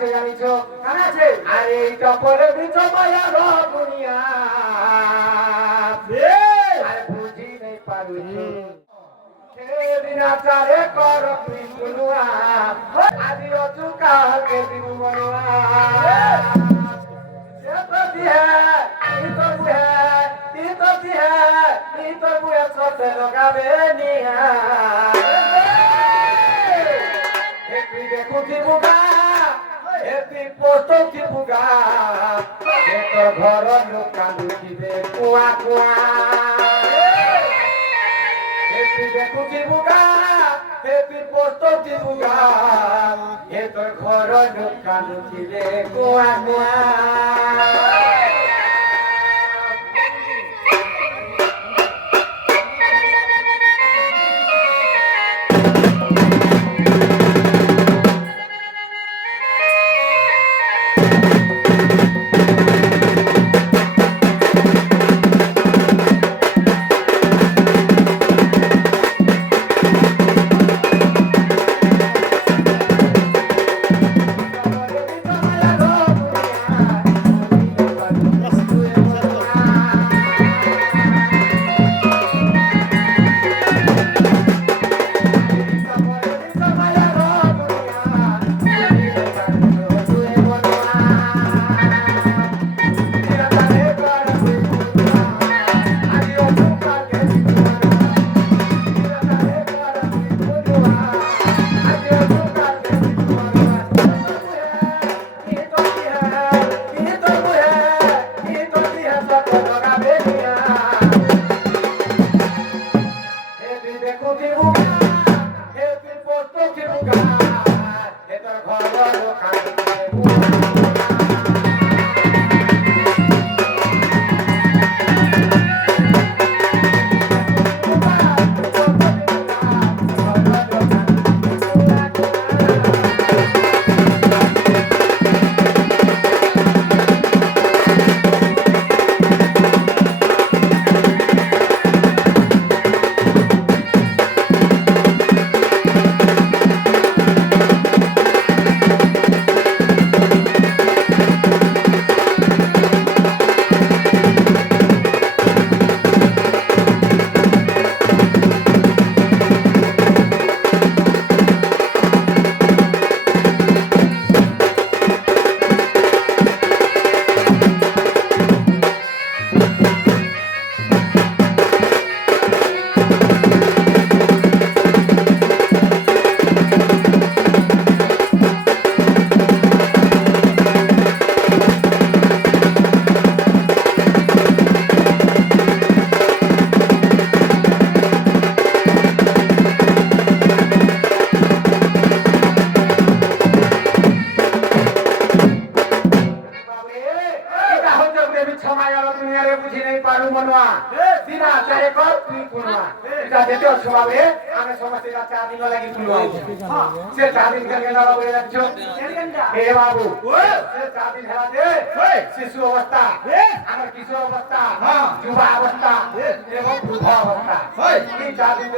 আছে জানিছ কানে আছে আরে এইটা পরে বিচ মায়া র দুনিয়া আরে বুঝি নাই পারুছ বিনা চারে কর পিছুয়া আজি অচু কাকে দিবু মনুয়া লগাবে নিয়া হেপি দেখু কি বুগা হেপি পোস্ট কি বুগা তোর ঘর লোক কাঁদুকিবে কুয়া কুয়া হেপি দেখু কি বুগা হেপি পোস্ট কি বুগা এ তোর ঘর লোক কাঁদুকিবে কুয়া কুয়া শিশু অবস্থা আমার কিশোর অবস্থা যুবা অবস্থা এবং বৃদ্ধ অবস্থা এই 4 দিন